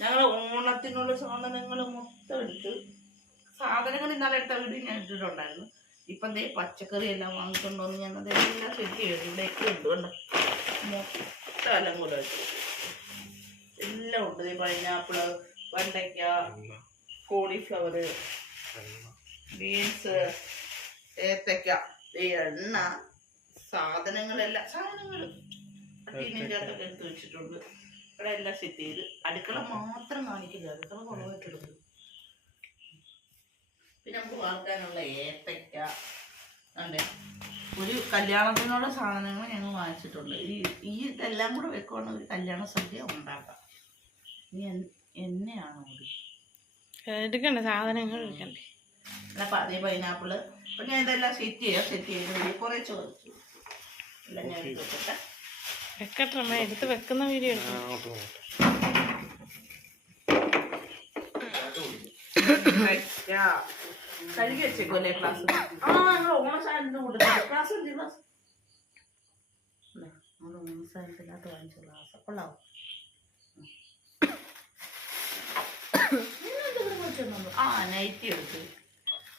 ഞങ്ങൾ ഓണത്തിനുള്ള സാധനങ്ങൾ മൊത്തം എടുത്ത് സാധനങ്ങൾ ഇന്നലെ എടുത്ത വീട് ഞാൻ ഇട്ടിട്ടുണ്ടായിരുന്നു. ഇപ്പം ദേ പച്ചക്കറി എല്ലാം വാങ്ങിക്കൊണ്ടുവന്ന് ഞാൻ അതെല്ലാം സെറ്റ് ചെയ്തു ഇവിടെയൊക്കെ ഉണ്ട് കണ്ടോ? മൊത്തം എല്ലാം കൂടെ എല്ലാം ഉണ്ട്. ദേ പൈനാപ്പിൾ വെണ്ടയ്ക്ക കോളിഫ്ലവർ ബീൻസ് ഏത്തക്ക ദേ എണ്ണ സാധനങ്ങളെല്ലാം സാധനങ്ങൾ ടീനിന്റെ അകത്തൊക്കെ എടുത്ത് വെച്ചിട്ടുണ്ട്. ഇവിടെ എല്ലാം സെറ്റ് ചെയ്ത്. അടുക്കള മാത്രം കാണിക്കില്ല. അടുക്കള കുറവായിട്ടെടുക്കും പിന്നെ നമുക്ക് വാർക്കാനുള്ള ഏത്തക്ക അതെ ഒരു കല്യാണത്തിനുള്ള സാധനങ്ങൾ ഞങ്ങൾ വാങ്ങിച്ചിട്ടുണ്ട്. ഈ ഈ ഇതെല്ലാം കൂടെ വെക്കുവാണെങ്കിൽ ഒരു കല്യാണ സദ്യ ഉണ്ടാക്കാം. ഇനി എന്നെയാണ് കൂടി എടുക്കണ്ട സാധനങ്ങൾ എടുക്കണ്ടേ? അല്ല പതി പൈനാപ്പിൾ. പിന്നെ ഞാൻ ഇതെല്ലാം സെറ്റ് ചെയ്യാം സെറ്റ് ചെയ്ത് കുറേ ചോദിച്ചു എല്ലാം ഞാൻ എടുത്തിട്ട് വെക്കട്ടെ അമ്മ എടുത്ത് വെക്കുന്ന വീഡിയോ കഴുകി ക്ലാസ് ആ ഞങ്ങൾ ഓണസാധനത്തിന് കൊടുത്തു ക്ലാസ് ഉണ്ട് ക്ലാസ് നമ്മൾ ഓണസാധനത്തിനകത്ത് വാങ്ങിച്ച ക്ലാസ് കൊള്ളാവും? ആ നൈറ്റി എടുത്ത്.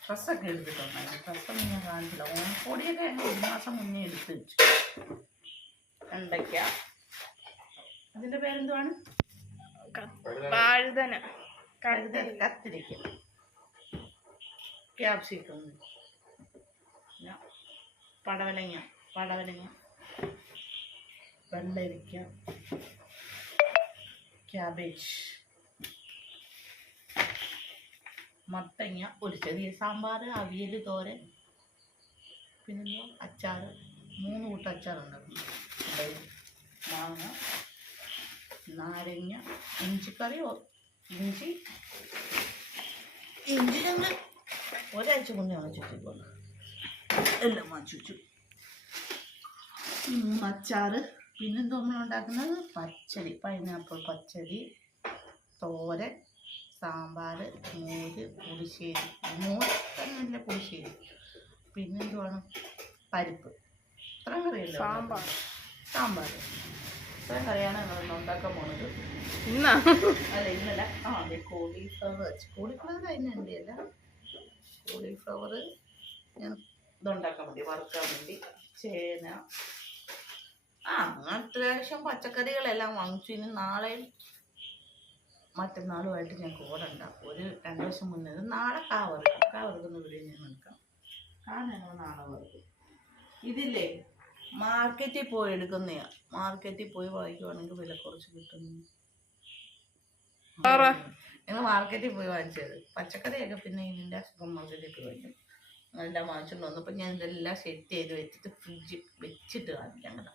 ഡ്രസ്സൊക്കെ എടുത്തിട്ടുണ്ടായിരുന്നു ഡ്രസ്സൊന്നും ഞാൻ കാണിച്ചില്ല. ഓണക്കോടിയൊക്കെ ഒരു മാസം മുന്നേ എടുത്ത് വെച്ചു. വെണ്ടയ്ക്ക അതിന്റെ പേരെന്തുവാണ്? വാഴുതന കഴുത കത്തിരിക്ക. ക്യാപ്സിക്കം. പടവലങ്ങ. പടവലങ്ങ. വെള്ളരിക്ക. ക്യാബേജ്. മത്തങ്ങ. ഒരു ചെറിയ സാമ്പാർ അവിയൽ തോരൻ. പിന്നെ അച്ചാർ മൂന്ന് കൂട്ടം അച്ചാറുണ്ടായിരുന്നു. മാങ്ങ നാരങ്ങ ഇഞ്ചിക്കറി ഇഞ്ചി. ഇഞ്ചി ഞങ്ങൾ ഒരാഴ്ച മുന്നേ വാങ്ങിച്ചു എല്ലാം വാങ്ങിച്ചു അച്ചാറ്. പിന്നെ നമ്മൾ ഉണ്ടാക്കുന്നത്? പച്ചടി പൈനാപ്പിൾ പച്ചടി തോരൻ സാമ്പാർ മോര് പുളിശ്ശേരി. മോര് തന്നെയല്ല പുളിശ്ശേരി. പിന്നെന്തുവാണ് പരിപ്പ്. അത്ര കറിയല്ല സാമ്പാർ. സാമ്പാർ ഇത്രയും കറിയാണ് ഞങ്ങൾ ഉണ്ടാക്കാൻ പോണത്. ഇന്നാ? അല്ല ഇന്നല്ല. ആ അതെ കോളിഫ്ലവർ കോളിഫ്ലവർ അതിനുണ്ട് അല്ല കോളിഫ്ലവർ ഞാൻ ഇതുണ്ടാക്കാൻ വേണ്ടി വറുക്കാൻ വേണ്ടി ചേന. ആ അങ്ങനെ അത്യാവശ്യം പച്ചക്കറികളെല്ലാം വാങ്ങിച്ചു. ഇനി നാളെയും മറ്റന്നാളുമായിട്ട് ഞാൻ കൂടണ്ട ഒരു രണ്ട് ദിവസം മുന്നേ. നാളെ കാ വറുക്കാം കാ വറുക്കുന്ന വീഡിയോ ഞാൻ എടുക്കാം. കാ ഞങ്ങൾ നാളെ വറുക്കും ഇതില്ലേ? മാർക്കറ്റിൽ പോയി എടുക്കുന്നതാ മാർക്കറ്റിൽ പോയി വാങ്ങിക്കുവാണെങ്കിൽ വില കുറച്ച് കിട്ടുന്നു. ഞങ്ങൾ മാർക്കറ്റിൽ പോയി വാങ്ങിച്ചത്. പച്ചക്കറിയൊക്കെ പിന്നെ ഇതിന്റെ സൂപ്പർ മാർക്കറ്റിൽ പോയി വാങ്ങിക്കും. എല്ലാം വാങ്ങിച്ചുകൊണ്ട് വന്നപ്പോൾ ഞാൻ ഇതെല്ലാം സെറ്റ് ചെയ്ത് വെച്ചിട്ട് ഫ്രിഡ്ജ് വെച്ചിട്ട് കാണിക്കാം കേട്ടോ.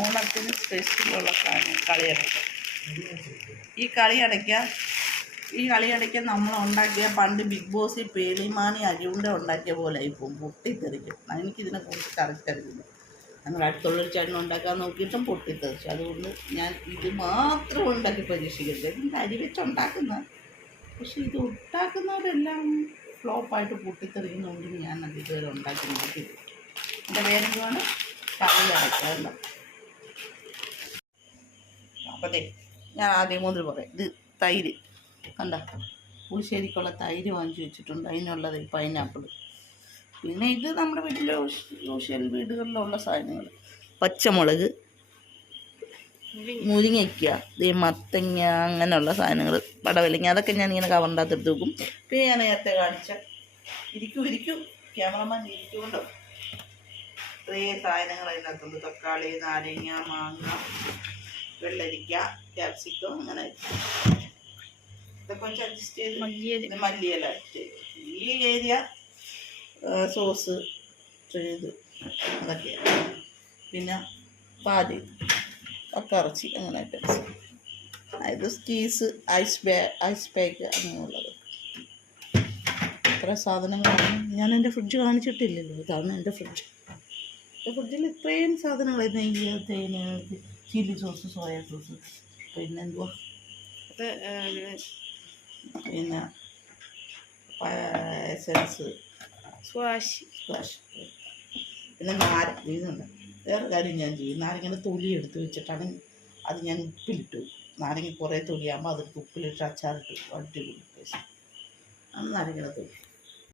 ഓണത്തിന് സ്പെഷ്യലുള്ള സാധനം കളിയടയ്ക്ക. ഈ കളിയടയ്ക്ക ഈ കളിയിടയ്ക്ക് നമ്മൾ ഉണ്ടാക്കിയ പണ്ട് ബിഗ് ബോസിൽ പേളിമാണി അരിയുണ്ട ഉണ്ടാക്കിയ പോലെ ഇപ്പം പൊട്ടിത്തെറിക്കും. എനിക്കിതിനെ കുറിച്ച് കറക്റ്റ് അറിയില്ല. ഞങ്ങൾ അടുത്തുള്ളൊരു ചേട്ടൻ ഉണ്ടാക്കാൻ നോക്കിയിട്ടും പൊട്ടിത്തെറിച്ചു. അതുകൊണ്ട് ഞാൻ ഇത് മാത്രം ഉണ്ടാക്കി പരീക്ഷിക്കരുത്. ഇതിന്റെ അരി വെച്ച് ഉണ്ടാക്കുന്ന പക്ഷെ ഇത് ഉണ്ടാക്കുന്നവരെല്ലാം ഫ്ലോപ്പായിട്ട് പൊട്ടിത്തെറിയുന്നതുകൊണ്ട് ഞാൻ അത് ഇതുവരെ ഉണ്ടാക്കി നോക്കിയത് എന്റെ പേരെന്തുവാണ് കളിയടയ്ക്ക അപ്പോൾ ദേ ഞാൻ ആദ്യം മുതൽ പറയാം. ഇത് തൈര്. കണ്ട? പുളിശ്ശേരിക്കുള്ള തൈര് വാങ്ങിച്ചു വെച്ചിട്ടുണ്ട്. അതിനുള്ളത് പൈനാപ്പിൾ പിന്നെ ഇത് നമ്മുടെ വീട്ടിലെ യൂഷ്യൽ വീടുകളിലുള്ള സാധനങ്ങൾ പച്ചമുളക് മുരിങ്ങയ്ക്ക ഈ മത്തങ്ങ അങ്ങനെയുള്ള സാധനങ്ങൾ പടവലങ്ങ അതൊക്കെ ഞാൻ ഇങ്ങനെ കവറിന്റെ അകത്ത് എടുത്ത് വെക്കും. പിന്നെ ഞാൻ നേരത്തെ കാണിച്ച ഇരിക്കും ഇരിക്കും. ക്യാമറമാൻ ഇരിക്കുമല്ലോ ഇത്രയും സാധനങ്ങൾ അതിനകത്തുണ്ട്. തക്കാളി നാരങ്ങ മാങ്ങ വെള്ളരിക്ക ക്യാപ്സിക്കം അങ്ങനെ. വെച്ച് അഡ്ജസ്റ്റ് ചെയ്ത് മല്ലിയില. ഈ ഏരിയ സോസ് ചെയ്ത് അതൊക്കെയാണ് പിന്നെ പാതി കക്കറച്ചി അങ്ങനെ ഐറ്റംസ് അതായത് സ്കീസ് ഐസ് ബാ ഐസ് പാക്ക് അങ്ങനെയുള്ളത്. ഇത്ര സാധനങ്ങളാണ്. ഞാൻ എന്റെ ഫ്രിഡ്ജ് കാണിച്ചിട്ടില്ലല്ലോ. ഇതാണ് എന്റെ ഫ്രിഡ്ജ് എന്റെ ഫ്രിഡ്ജിൽ ഇത്രയും സാധനങ്ങൾ നെയ്യ് തേന് ചില്ലി സോസ് സോയ സോസ് പിന്നെ എന്തുവാ ഇത് പിന്നെ എസൻസ് സ്വാഷ് സ്വാശ് പിന്നെ നാര ഇതുണ്ട്. വേറെ കാര്യം ഞാൻ ചെയ്യും. നാരങ്ങയുടെ തൊലി എടുത്ത് വെച്ചിട്ടാണ് അത് ഞാൻ ഉപ്പിലിട്ടു. നാരങ്ങ കുറേ തൊലിയാകുമ്പോൾ അതെടുത്ത് ഉപ്പിലിട്ട് അച്ചാറിട്ട് അടിപൊളി ടേസ്റ്റ് ആണ് നാരങ്ങയുടെ തൊലി.